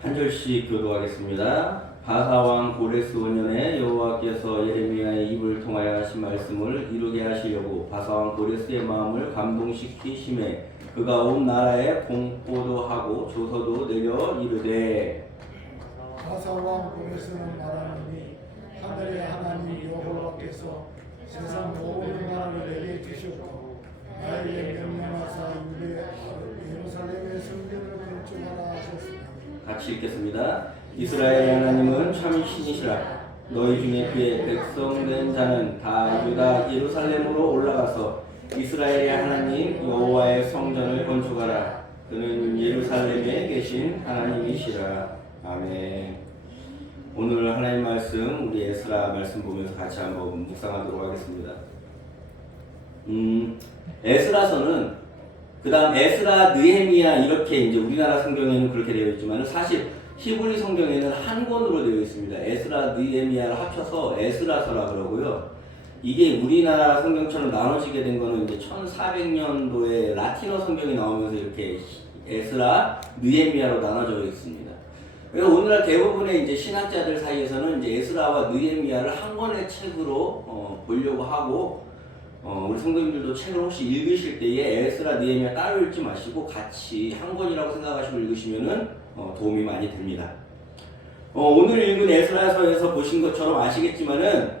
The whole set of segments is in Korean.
한 절씩 교도하겠습니다. 바사왕 고레스 5년에 여호와께서 예레미야의 입을 통하여 하신 말씀을 이루게 하시려고 바사왕 고레스의 마음을 감동시키심에 그가 온 나라에 공포도 하고 조서도 내려 이르되 바사왕 고레스는 말하노니 하늘의 하나님 여호와께서 세상 모든 나라를 내게 주셨고 나에게 명령하사 예루살렘의 성전을 건축하라 하셨으니. 같이 읽겠습니다. 이스라엘의 하나님은 참 신이시라. 너희 중에 그의 백성된 자는 다 유다 예루살렘으로 올라가서 이스라엘의 하나님 여호와의 성전을 건축하라. 그는 예루살렘에 계신 하나님이시라. 아멘. 오늘 하나님 말씀 우리 에스라 말씀 보면서 같이 한번 묵상하도록 하겠습니다. 에스라서는 그 다음 에스라, 느헤미야 이렇게 이제 우리나라 성경에는 그렇게 되어 있지만 사실 히브리 성경에는 한 권으로 되어 있습니다. 에스라, 느헤미야를 합쳐서 에스라서라 그러고요. 이게 우리나라 성경처럼 나눠지게 된 거는 이제 1400년도에 라틴어 성경이 나오면서 이렇게 에스라, 느헤미야로 나눠져 있습니다. 그래서 오늘날 대부분의 이제 신학자들 사이에서는 이제 에스라와 느헤미야를 한 권의 책으로 보려고 하고 우리 성도님들도 책을 혹시 읽으실 때에 에스라, 느헤미야 따로 읽지 마시고 같이 한 권이라고 생각하시고 읽으시면은 도움이 많이 됩니다. 오늘 읽은 에스라서에서 보신 것처럼 아시겠지만은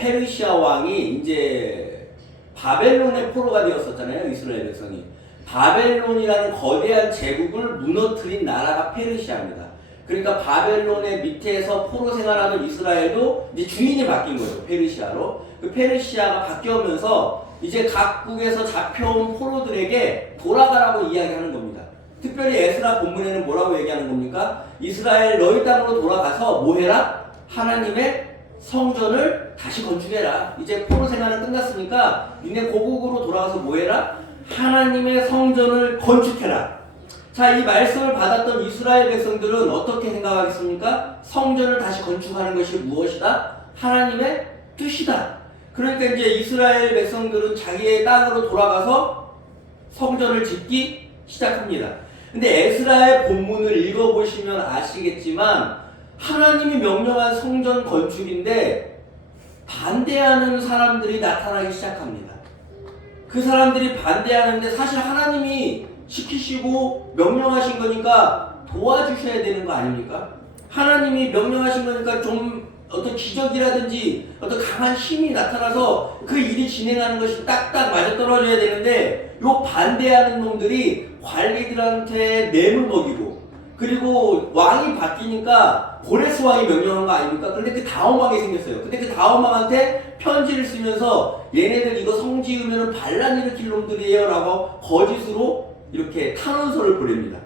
페르시아 왕이 이제 바벨론의 포로가 되었었잖아요. 이스라엘 백성이. 바벨론이라는 거대한 제국을 무너뜨린 나라가 페르시아입니다. 그러니까 바벨론의 밑에서 포로 생활하는 이스라엘도 이제 주인이 바뀐 거죠. 페르시아로. 그 페르시아가 바뀌면서 이제 각국에서 잡혀온 포로들에게 돌아가라고 이야기하는 겁니다. 특별히 에스라 본문에는 뭐라고 얘기하는 겁니까? 이스라엘 너희 땅으로 돌아가서 뭐 해라? 하나님의 성전을 다시 건축해라. 이제 포로 생활은 끝났으니까 니네 고국으로 돌아가서 뭐 해라? 하나님의 성전을 건축해라. 자, 이 말씀을 받았던 이스라엘 백성들은 어떻게 생각하겠습니까? 성전을 다시 건축하는 것이 무엇이다? 하나님의 뜻이다. 그러니까 이제 이스라엘 백성들은 자기의 땅으로 돌아가서 성전을 짓기 시작합니다. 근데 에스라의 본문을 읽어보시면 아시겠지만 하나님이 명령한 성전 건축인데 반대하는 사람들이 나타나기 시작합니다. 그 사람들이 반대하는데 사실 하나님이 시키시고 명령하신 거니까 도와주셔야 되는 거 아닙니까? 하나님이 명령하신 거니까 좀 어떤 기적이라든지 어떤 강한 힘이 나타나서 그 일이 진행하는 것이 딱딱 맞아떨어져야 되는데 요 반대하는 놈들이 관리들한테 뇌물 먹이고 그리고 왕이 바뀌니까 고레스 왕이 명령한 거 아닙니까? 그런데 그 다음 왕이 생겼어요. 근데 그 다음 왕한테 편지를 쓰면서 얘네들 이거 성 지으면 반란 일으킬 놈들이에요 라고 거짓으로 이렇게 탄원서를 보냅니다.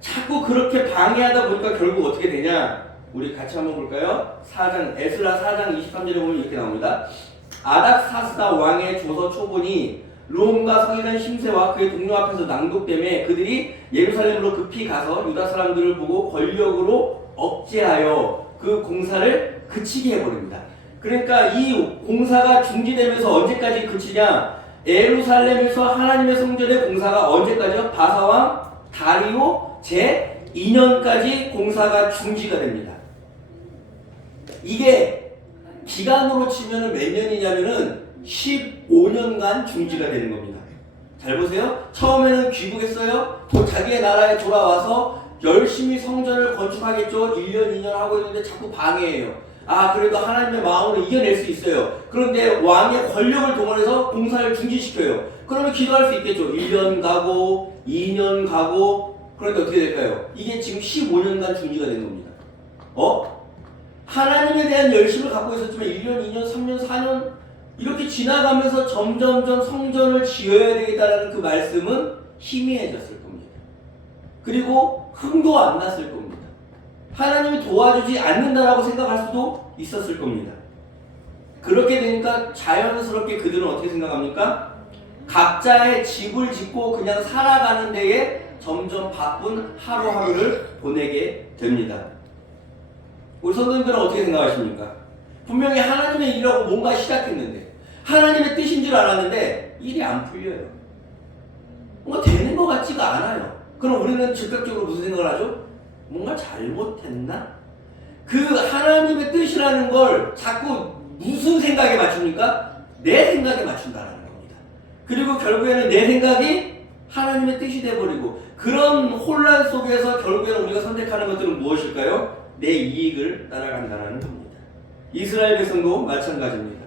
자꾸 그렇게 방해하다 보니까 결국 어떻게 되냐? 우리 같이 한번 볼까요? 4장, 에스라 4장 23절에 보면 이렇게 나옵니다. 아닥사스다 왕의 조서 초본이 롬과 서기관 심세와 그의 동료 앞에서 낭독되매 그들이 예루살렘으로 급히 가서 유다 사람들을 보고 권력으로 억제하여 그 공사를 그치게 해버립니다. 그러니까 이 공사가 중지되면서 언제까지 그치냐? 예루살렘에서 하나님의 성전의 공사가 언제까지요? 바사왕 다리오 제2년까지 공사가 중지가 됩니다. 이게 기간으로 치면 몇 년이냐면은 15년간 중지가 되는 겁니다. 잘 보세요. 처음에는 귀국했어요. 또 자기의 나라에 돌아와서 열심히 성전을 건축하겠죠. 1년, 2년 하고 있는데 자꾸 방해해요. 그래도 하나님의 마음으로 이겨낼 수 있어요. 그런데 왕의 권력을 동원해서 공사를 중지시켜요. 그러면 기도할 수 있겠죠. 1년 가고 2년 가고 그런데 어떻게 될까요? 이게 지금 15년간 중지가 된 겁니다. 하나님에 대한 열심을 갖고 있었지만 1년, 2년, 3년, 4년 이렇게 지나가면서 점점점 성전을 지어야 되겠다는 그 말씀은 희미해졌을 겁니다. 그리고 흥도 안 났을 겁니다. 하나님이 도와주지 않는다라고 생각할 수도 있었을 겁니다. 그렇게 되니까 자연스럽게 그들은 어떻게 생각합니까? 각자의 집을 짓고 그냥 살아가는 데에 점점 바쁜 하루하루를 보내게 됩니다. 우리 성도님들은 어떻게 생각하십니까? 분명히 하나님의 일이라고 뭔가 시작했는데 하나님의 뜻인 줄 알았는데 일이 안 풀려요. 뭔가 되는 것 같지가 않아요. 그럼 우리는 즉각적으로 무슨 생각을 하죠? 뭔가 잘못했나? 그 하나님의 뜻이라는 걸 자꾸 무슨 생각에 맞춥니까? 내 생각에 맞춘다는 겁니다. 그리고 결국에는 내 생각이 하나님의 뜻이 돼버리고, 그런 혼란 속에서 결국에는 우리가 선택하는 것들은 무엇일까요? 내 이익을 따라간다는 겁니다. 이스라엘 백성도 마찬가지입니다.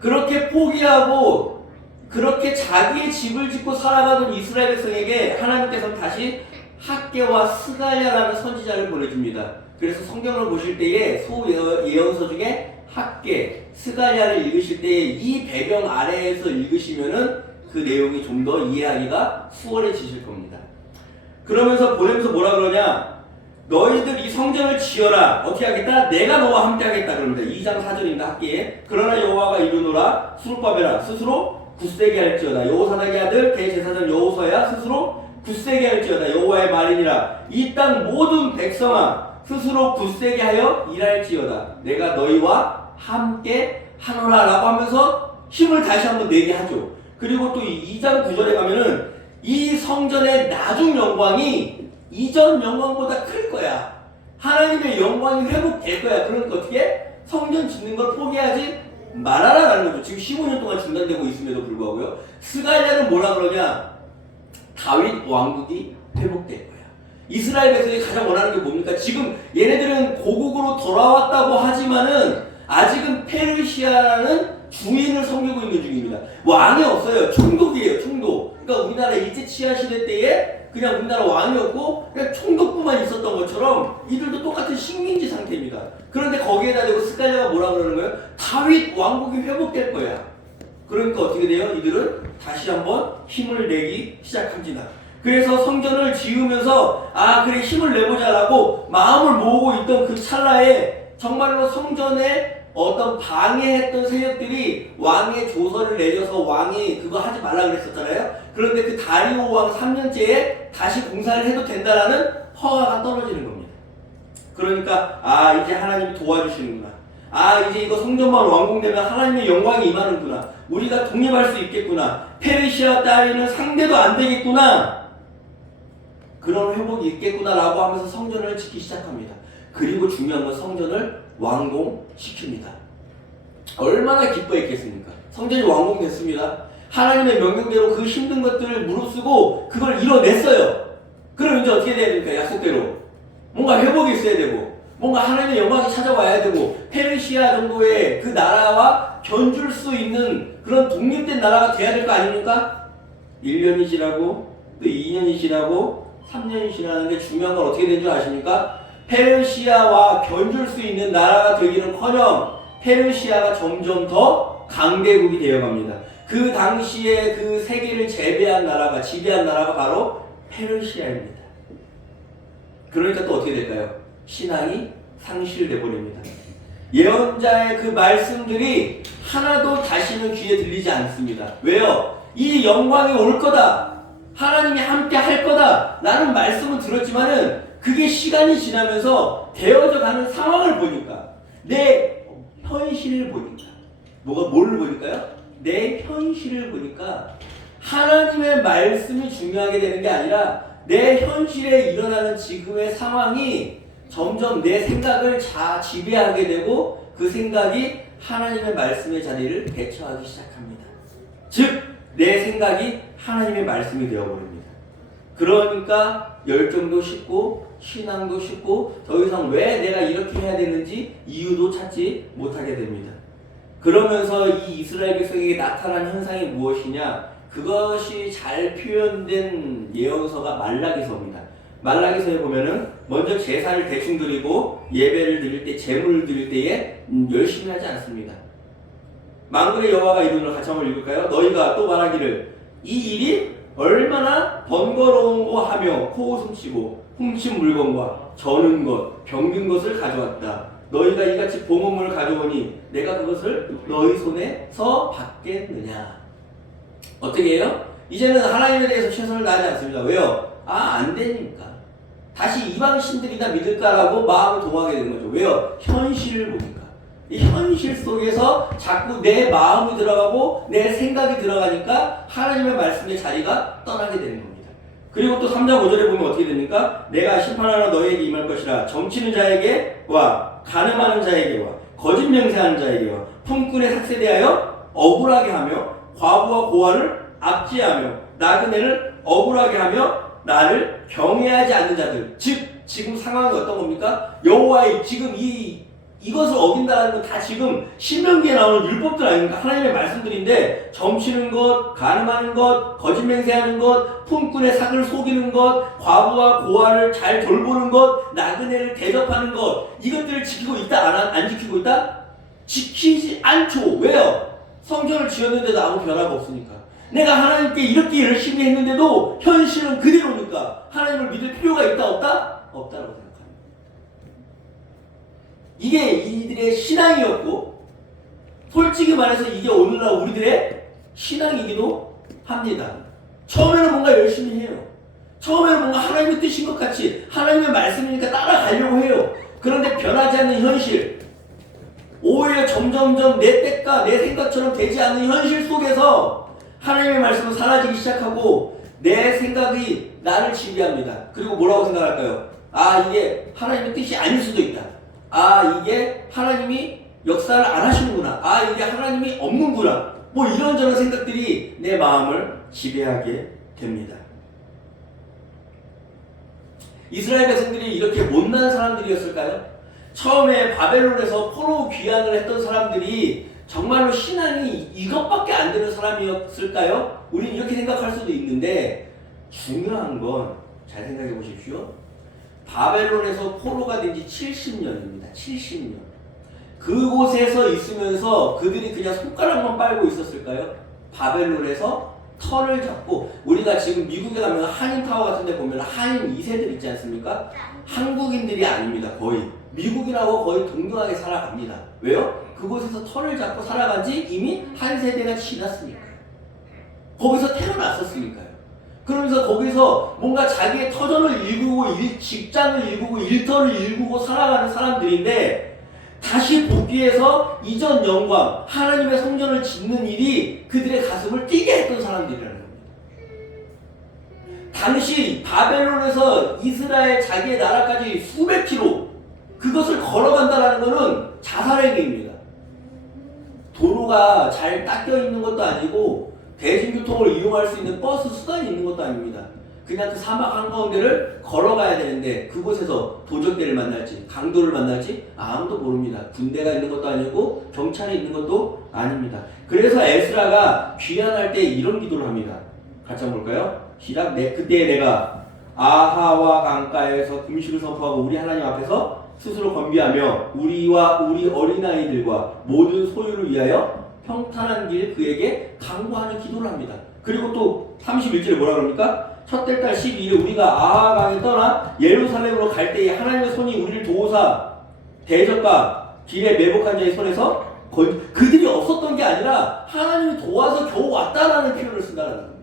그렇게 포기하고 그렇게 자기의 집을 짓고 살아가던 이스라엘 백성에게 하나님께서는 다시 학개와 스갈랴라는 선지자를 보내줍니다. 그래서 성경을 보실 때에 소예언서 중에 학개, 스갈랴를 읽으실 때에 이 배경 아래에서 읽으시면은 그 내용이 좀 더 이해하기가 수월해지실 겁니다. 그러면서 보내면서 뭐라 그러냐? 너희들 이 성전을 지어라. 어떻게 하겠다? 내가 너와 함께 하겠다 그럽니다. 2장 4절입니다. 학기에. 그러나 여호와가 이르노라. 수룹바벨아 스스로 굳세게 할지어다. 여호사닥의 아들 대제사장 여호수아야 스스로 굳세게 할지어다. 여호와의 말이니라. 이 땅 모든 백성아 스스로 굳세게 하여 일할지어다. 내가 너희와 함께 하노라 라고 하면서 힘을 다시 한번 내게 하죠. 그리고 또 2장 9절에 가면은 이 성전의 나중 영광이 이전 영광보다 클 거야. 하나님의 영광이 회복될 거야. 그러니까 어떻게? 성전 짓는 걸 포기하지 말아라라는 거죠. 지금 15년 동안 중단되고 있음에도 불구하고요. 스갈랴는 뭐라 그러냐? 다윗 왕국이 회복될 거야. 이스라엘 백성이 가장 원하는 게 뭡니까? 지금 얘네들은 고국으로 돌아왔다고 하지만은 아직은 페르시아라는 주인을 섬기고 있는 중입니다. 왕이 없어요. 총독이에요. 총독. 그러니까 우리나라 일제 치하 시대 때에 그냥 우리나라 왕이었고 그냥 총독부만 있었던 것처럼 이들도 똑같은 식민지 상태입니다. 그런데 거기에다 대고 스갈랴가 뭐라 그러는 거예요? 다윗 왕국이 회복될 거야. 그러니까 어떻게 돼요? 이들은 다시 한번 힘을 내기 시작합니다. 그래서 성전을 지으면서 그래 힘을 내보자라고 마음을 모으고 있던 그 찰나에 정말로 성전에 어떤 방해했던 세력들이 왕의 조서를 내려서 왕이 그거 하지 말라 그랬었잖아요. 그런데 그 다리오 왕 3년째에 다시 공사를 해도 된다라는 허가가 떨어지는 겁니다. 그러니까 이제 하나님이 도와주시는구나. 이제 이거 성전만 완공되면 하나님의 영광이 임하는구나. 우리가 독립할 수 있겠구나. 페르시아 따위는 상대도 안 되겠구나. 그런 회복이 있겠구나 라고 하면서 성전을 짓기 시작합니다. 그리고 중요한 건 성전을 완공시킵니다. 얼마나 기뻐했겠습니까? 성전이 완공됐습니다. 하나님의 명령대로 그 힘든 것들을 무릅쓰고 그걸 이뤄냈어요. 그럼 이제 어떻게 돼야 됩니까? 약속대로 뭔가 회복이 있어야 되고 뭔가 하나님의 영광이 찾아와야 되고 페르시아 정도의 그 나라와 견줄 수 있는 그런 독립된 나라가 돼야 될 거 아닙니까? 1년이 지나고 또 2년이 지나고 3년이 지나는데 중요한 건 어떻게 된 줄 아십니까? 페르시아와 견줄 수 있는 나라가 되기는커녕 페르시아가 점점 더 강대국이 되어갑니다. 그 당시에 그 세계를 지배한 나라가 바로 페르시아입니다. 그러니까 또 어떻게 될까요? 신앙이 상실돼 버립니다. 예언자의 그 말씀들이 하나도 다시는 귀에 들리지 않습니다. 왜요? 이 영광이 올 거다. 하나님이 함께 할 거다. 라는 말씀은 들었지만은 그게 시간이 지나면서 되어져 가는 상황을 보니까 내 현실을 보니까 뭘 보니까요? 내 현실을 보니까 하나님의 말씀이 중요하게 되는 게 아니라 내 현실에 일어나는 지금의 상황이 점점 내 생각을 지배하게 되고 그 생각이 하나님의 말씀의 자리를 대처하기 시작합니다. 즉, 내 생각이 하나님의 말씀이 되어버립니다. 그러니까 열정도 식고 신앙도 식고 더 이상 왜 내가 이렇게 해야 되는지 이유도 찾지 못하게 됩니다. 그러면서 이 이스라엘 백성에게 나타난 현상이 무엇이냐? 그것이 잘 표현된 예언서가 말라기서입니다. 말라기서에 보면은 먼저 제사를 대충 드리고 예배를 드릴 때 제물을 드릴 때에 열심히 하지 않습니다. 만군의 여호와가 이르노라. 같이 한번 읽을까요? 너희가 또 말하기를 이 일이 얼마나 번거로운 거 하며 코웃음 치고 훔친 물건과 저는 것, 병든 것을 가져왔다. 너희가 이같이 봉헌물을 가져오니 내가 그것을 너희 손에서 받겠느냐. 어떻게 해요? 이제는 하나님에 대해서 최선을 다하지 않습니다. 왜요? 안 되니까. 다시 이방 신들이나 믿을까라고 마음을 동하게 되는 거죠. 왜요? 현실을 보니까. 이 현실 속에서 자꾸 내 마음이 들어가고 내 생각이 들어가니까 하나님의 말씀의 자리가 떠나게 되는 겁니다. 그리고 또 3장 5절에 보면 어떻게 됩니까? 내가 심판하러 너에게 임할 것이라 점치는 자에게와 간음하는 자에게와 거짓 맹세하는 자에게와 품꾼에 삭세대하여 억울하게 하며 과부와 고아를 압제하며 나그네를 억울하게 하며 나를 경외하지 않는 자들. 즉 지금 상황이 어떤 겁니까? 여호와의 지금 이것을 어긴다는 건 다 지금 신명기에 나오는 율법들 아닙니까? 하나님의 말씀들인데 점치는 것, 간음하는 것, 거짓 맹세하는 것, 품꾼의 삭을 속이는 것, 과부와 고아를 잘 돌보는 것, 나그네를 대접하는 것, 이것들을 지키고 있다 안 지키고 있다? 지키지 않죠. 왜요? 성전을 지었는데도 아무 변화가 없으니까. 내가 하나님께 이렇게 열심히 했는데도 현실은 그대로니까 하나님을 믿을 필요가 있다 없다? 없다라고 생각합니다. 이게 이들의 신앙이었고 솔직히 말해서 이게 오늘날 우리들의 신앙이기도 합니다. 처음에는 뭔가 열심히 해요. 처음에는 뭔가 하나님의 뜻인 것 같이 하나님의 말씀이니까 따라가려고 해요. 그런데 변하지 않는 현실, 오히려 점점점 내 뜻과 내 생각처럼 되지 않는 현실 속에서 하나님의 말씀은 사라지기 시작하고 내 생각이 나를 지배합니다. 그리고 뭐라고 생각할까요? 아, 이게 하나님의 뜻이 아닐 수도 있다. 아, 이게 하나님이 역사를 안 하시는구나. 아, 이게 하나님이 없는구나. 뭐 이런저런 생각들이 내 마음을 지배하게 됩니다. 이스라엘 백성들이 이렇게 못난 사람들이었을까요? 처음에 바벨론에서 포로 귀환을 했던 사람들이 정말로 신앙이 이것밖에 안 되는 사람이었을까요? 우리는 이렇게 생각할 수도 있는데 중요한 건 잘 생각해 보십시오. 바벨론에서 포로가 된 지 70년입니다. 70년. 그곳에서 있으면서 그들이 그냥 손가락만 빨고 있었을까요? 바벨론에서 털을 잡고, 우리가 지금 미국에 가면 한인타워 같은 데 보면 한인 2세들 있지 않습니까? 한국인들이 아닙니다. 거의. 미국인하고 거의 동등하게 살아갑니다. 왜요? 그곳에서 털을 잡고 살아간 지 이미 한 세대가 지났으니까. 거기서 태어났었으니까요. 그러면서 거기서 뭔가 자기의 터전을 일구고 직장을 일구고 일터를 일구고 살아가는 사람들인데 다시 복귀해서 이전 영광, 하나님의 성전을 짓는 일이 그들의 가슴을 뛰게 했던 사람들이라는 겁니다. 당시 바벨론에서 이스라엘 자기의 나라까지 수백 킬로 그것을 걸어간다는 것은 자살행위입니다. 도로가 잘 닦여 있는 것도 아니고 대중교통을 이용할 수 있는 버스 수단이 있는 것도 아닙니다. 그냥 그 사막 한가운데를 걸어가야 되는데 그곳에서 도적대를 만날지 강도를 만날지 아무도 모릅니다. 군대가 있는 것도 아니고 경찰이 있는 것도 아닙니다. 그래서 에스라가 귀환할 때 이런 기도를 합니다. 같이 한번 볼까요? 시작. 그때 내가 아하와 강가에서 금식을 선포하고 우리 하나님 앞에서 스스로 건비하며 우리와 우리 어린아이들과 모든 소유를 위하여 평탄한 길 그에게 강구하는 기도를 합니다. 그리고 또 31절에 뭐라 그럽니까? 첫째 달 12일에 우리가 아하강에 떠나 예루살렘으로 갈 때에 하나님의 손이 우리를 도우사 대적과 길에 매복한 자의 손에서 그들이 없었던 게 아니라 하나님이 도와서 겨우 왔다라는 표현을 쓴다는 겁니다.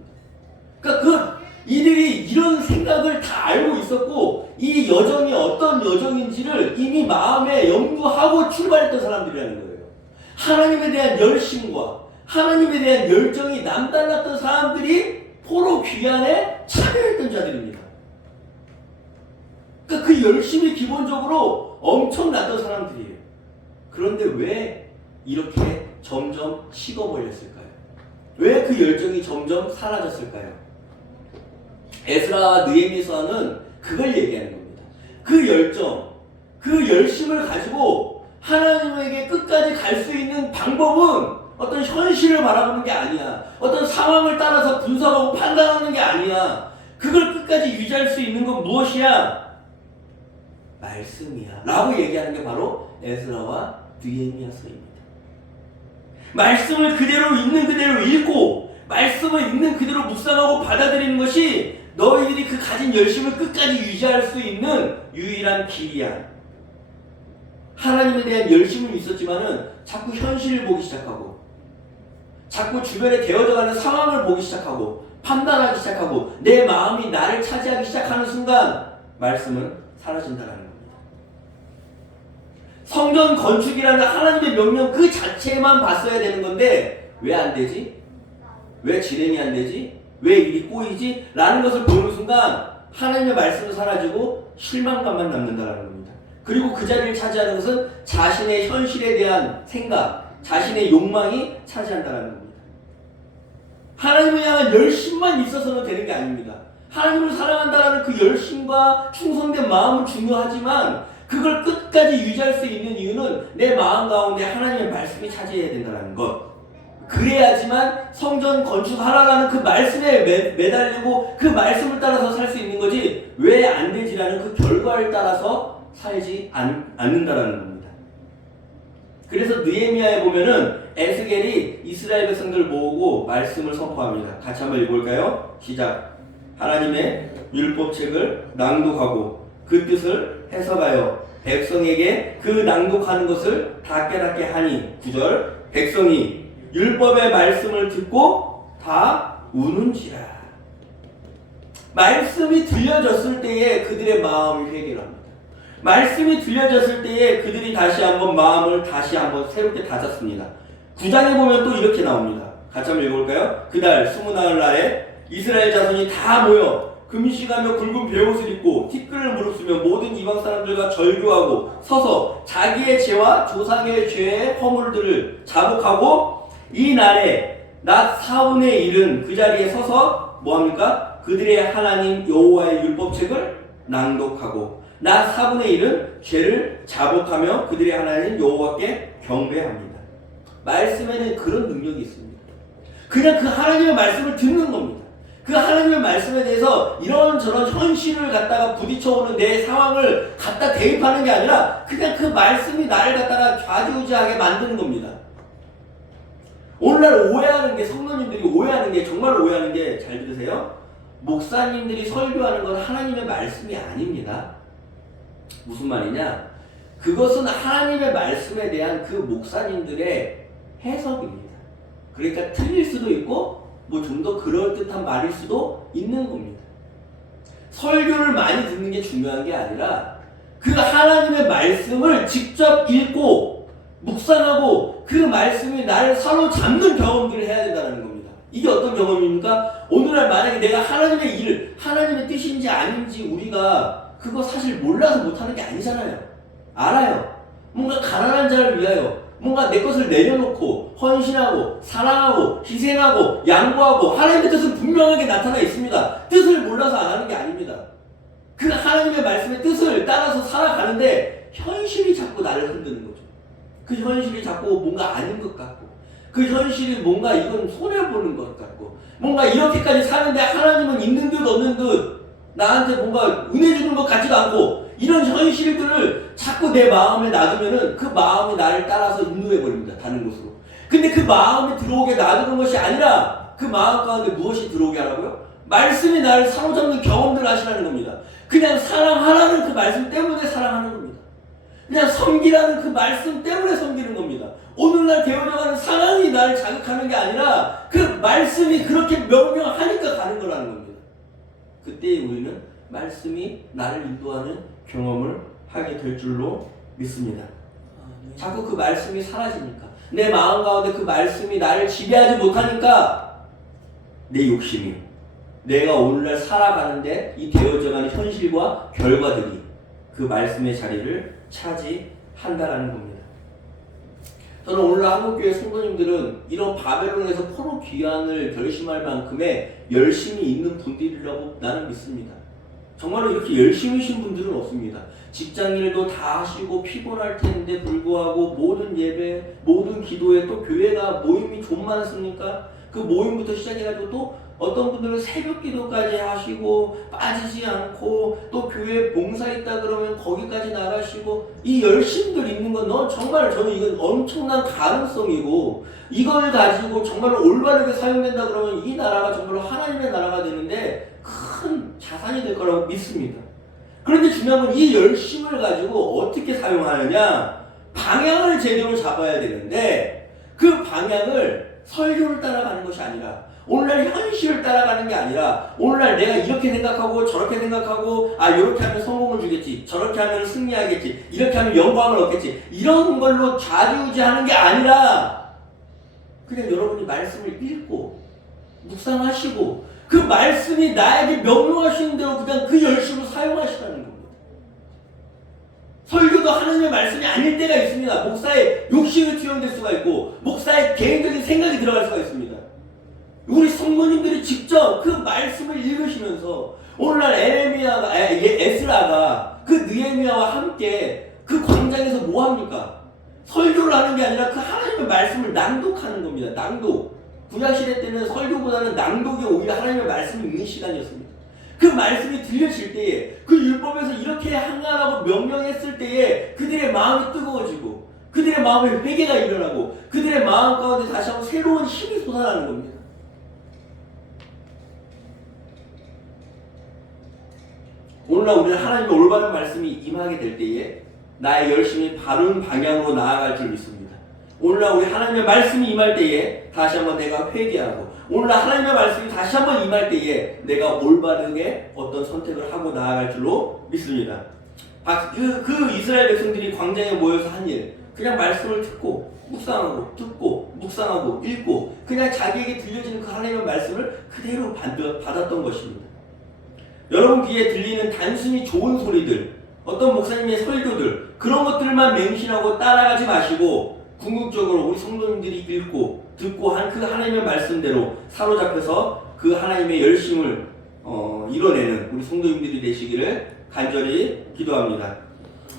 그러니까 이들이 이런 생각을 다 알고 있었고 이 여정이 어떤 여정인지를 이미 마음에 염두하고 출발했던 사람들이라는 거예요. 하나님에 대한 열심과 하나님에 대한 열정이 남달랐던 사람들이 포로 귀환에 참여했던 자들입니다. 그러니까 그 열심이 기본적으로 엄청났던 사람들이에요. 그런데 왜 이렇게 점점 식어버렸을까요? 왜 그 열정이 점점 사라졌을까요? 에스라와 느헤미야서는 그걸 얘기하는 겁니다. 그 열정, 그 열심을 가지고 하나님에게 끝까지 갈 수 있는 방법은 어떤 현실을 바라보는 게 아니야. 어떤 상황을 따라서 분석하고 판단하는 게 아니야. 그걸 끝까지 유지할 수 있는 건 무엇이야? 말씀이야. 라고 얘기하는 게 바로 에스라와 느헤미야서입니다. 말씀을 그대로 있는 그대로 읽고 말씀을 있는 그대로 묵상하고 받아들이는 것이 너희들이 그 가진 열심을 끝까지 유지할 수 있는 유일한 길이야. 하나님에 대한 열심은 있었지만은 자꾸 현실을 보기 시작하고 자꾸 주변에 되어져가는 상황을 보기 시작하고 판단하기 시작하고 내 마음이 나를 차지하기 시작하는 순간 말씀은 사라진다는 겁니다. 성전 건축이라는 하나님의 명령 그 자체만 봤어야 되는 건데 왜 안 되지? 왜 진행이 안 되지? 왜 일이 꼬이지? 라는 것을 보는 순간 하나님의 말씀은 사라지고 실망감만 남는다는 겁니다. 그리고 그 자리를 차지하는 것은 자신의 현실에 대한 생각, 자신의 욕망이 차지한다는 겁니다. 하나님을 향한 열심만 있어서는 되는 게 아닙니다. 하나님을 사랑한다는 그 열심과 충성된 마음은 중요하지만 그걸 끝까지 유지할 수 있는 이유는 내 마음 가운데 하나님의 말씀이 차지해야 된다는 것. 그래야지만 성전 건축하라라는 그 말씀에 매달리고 그 말씀을 따라서 살 수 있는 거지 왜 안 되지라는 그 결과를 따라서 살지 않는다라는 겁니다. 그래서 느헤미야에 보면은 에스겔이 이스라엘 백성들을 모으고 말씀을 선포합니다. 같이 한번 읽어볼까요? 시작. 하나님의 율법책을 낭독하고 그 뜻을 해석하여 백성에게 그 낭독하는 것을 다 깨닫게 하니 9절 백성이 율법의 말씀을 듣고 다 우는지라. 말씀이 들려졌을 때에 그들의 마음이 회개합니다. 말씀이 들려졌을 때에 그들이 다시 한번 마음을 다시 한번 새롭게 다졌습니다. 9장에 보면 또 이렇게 나옵니다. 같이 한번 읽어볼까요? 그날 스무나흘 날에 이스라엘 자손이 다 모여 금식하며 굵은 베옷을 입고 티끌을 무릅쓰며 모든 이방 사람들과 절규하고 서서 자기의 죄와 조상의 죄의 허물들을 자복하고 이 날에 낮 4분의 1은 그 자리에 서서 뭐합니까? 그들의 하나님 여호와의 율법책을 낭독하고 낮 4분의 1은 죄를 자복하며 그들의 하나님 여호와께 경배합니다. 말씀에는 그런 능력이 있습니다. 그냥 그 하나님의 말씀을 듣는 겁니다. 그 하나님의 말씀에 대해서 이런저런 현실을 갖다가 부딪혀오는 내 상황을 갖다 대입하는 게 아니라 그냥 그 말씀이 나를 갖다가 좌지우지하게 만드는 겁니다. 오늘날 오해하는 게, 성도님들이 오해하는 게, 정말로 오해하는 게, 잘 들으세요. 목사님들이 설교하는 건 하나님의 말씀이 아닙니다. 무슨 말이냐? 그것은 하나님의 말씀에 대한 그 목사님들의 해석입니다. 그러니까 틀릴 수도 있고 뭐 좀 더 그럴듯한 말일 수도 있는 겁니다. 설교를 많이 듣는 게 중요한 게 아니라 그 하나님의 말씀을 직접 읽고 묵상하고 그 말씀이 나를 사로잡는 경험들을 해야 된다는 겁니다. 이게 어떤 경험입니까? 오늘날 만약에 내가 하나님의 일을, 하나님의 뜻인지 아닌지 우리가 그거 사실 몰라서 못하는 게 아니잖아요. 알아요. 뭔가 가난한 자를 위하여 뭔가 내 것을 내려놓고 헌신하고 사랑하고 희생하고 양보하고 하나님의 뜻은 분명하게 나타나 있습니다. 뜻을 몰라서 안 하는 게 아닙니다. 그 하나님의 말씀의 뜻을 따라서 살아가는데 현실이 자꾸 나를 흔드는 거죠. 그 현실이 자꾸 뭔가 아닌 것 같고 그 현실이 뭔가 이건 손해보는 것 같고 뭔가 이렇게까지 사는데 하나님은 있는 듯 없는 듯 나한테 뭔가 은혜 주는 것 같지도 않고 이런 현실들을 자꾸 내 마음에 놔두면은 그 마음이 나를 따라서 인도해버립니다. 다른 곳으로. 근데 그 마음에 들어오게 놔두는 것이 아니라 그 마음 가운데 무엇이 들어오게 하라고요? 말씀이 나를 사로잡는 경험들을 하시라는 겁니다. 그냥 사랑하라는 그 말씀 때문에 사랑하는 겁니다. 그냥 섬기라는 그 말씀 때문에 섬기는 겁니다. 오늘날 되어져가는 상황이 나를 자극하는 게 아니라 그 말씀이 그렇게 명령하니까 가는 거라는 겁니다. 그때 우리는 말씀이 나를 인도하는 경험을 하게 될 줄로 믿습니다. 자꾸 그 말씀이 사라지니까 내 마음 가운데 그 말씀이 나를 지배하지 못하니까 내 욕심이 내가 오늘날 살아가는데 이 되어져가는 현실과 결과들이 그 말씀의 자리를 차지한다라는 겁니다. 저는 오늘날 한국교회 성도님들은 이런 바벨론에서 포로 귀환을 결심할 만큼의 열심이 있는 분들이라고 나는 믿습니다. 정말로 이렇게 열심히신 분들은 없습니다. 직장일도 다 하시고 피곤할 텐데 불구하고 모든 예배, 모든 기도에 또 교회가 모임이 좀 많습니까? 그 모임부터 시작해가지고 또 어떤 분들은 새벽 기도까지 하시고 빠지지 않고 또 교회 봉사 있다 그러면 거기까지 나가시고 이 열심들 있는 건 정말 저는 이건 엄청난 가능성이고 이걸 가지고 정말로 올바르게 사용된다 그러면 이 나라가 정말로 하나님의 나라가 되는데 큰 자산이 될 거라고 믿습니다. 그런데 중요한 건 이 열심을 가지고 어떻게 사용하느냐, 방향을 제대로 잡아야 되는데 그 방향을 설교를 따라가는 것이 아니라 오늘날 현실을 따라가는 게 아니라 오늘날 내가 이렇게 생각하고 저렇게 생각하고 이렇게 하면 성공을 주겠지, 저렇게 하면 승리하겠지, 이렇게 하면 영광을 얻겠지, 이런 걸로 좌지우지하는 게 아니라 그냥 여러분이 말씀을 읽고 묵상하시고 그 말씀이 나에게 명령하시는 대로 그냥 그 열심을 사용하시라는 겁니다. 설교도 하나님의 말씀이 아닐 때가 있습니다. 목사의 욕심이 투영될 수가 있고 목사의 개인적인 생각이 들어갈 수가 있습니다. 우리 성도님들이 직접 그 말씀을 읽으시면서 오늘날 에스라가 그 느헤미야와 함께 그 광장에서 뭐 합니까? 설교를 하는 게 아니라 그 하나님의 말씀을 낭독하는 겁니다. 낭독. 구약시대 때는 설교보다는 낭독이 오히려 하나님의 말씀이 있는 시간이었습니다. 그 말씀이 들려질 때에 그 율법에서 이렇게 행하라고 명령했을 때에 그들의 마음이 뜨거워지고 그들의 마음에 회개가 일어나고 그들의 마음 가운데 다시 한번 새로운 힘이 솟아나는 겁니다. 오늘날 우리는 하나님의 올바른 말씀이 임하게 될 때에 나의 열심이 바른 방향으로 나아갈 줄 믿습니다. 오늘날 우리 하나님의 말씀이 임할 때에 다시 한번 내가 회개하고 오늘날 하나님의 말씀이 다시 한번 임할 때에 내가 올바르게 어떤 선택을 하고 나아갈 줄로 믿습니다. 그 이스라엘 백성들이 광장에 모여서 한 일, 그냥 말씀을 듣고 묵상하고 듣고 묵상하고 읽고 그냥 자기에게 들려지는 그 하나님의 말씀을 그대로 받았던 것입니다. 여러분 귀에 들리는 단순히 좋은 소리들, 어떤 목사님의 설교들 그런 것들만 맹신하고 따라가지 마시고 궁극적으로 우리 성도님들이 읽고 듣고 한 그 하나님의 말씀대로 사로잡혀서 그 하나님의 열심을 이뤄내는 우리 성도님들이 되시기를 간절히 기도합니다.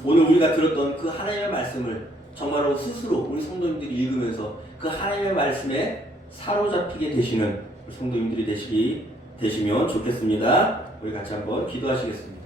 오늘 우리가 들었던 그 하나님의 말씀을 정말로 스스로 우리 성도님들이 읽으면서 그 하나님의 말씀에 사로잡히게 되시는 우리 성도님들이 되시면 좋겠습니다. 우리 같이 한번 기도하시겠습니다.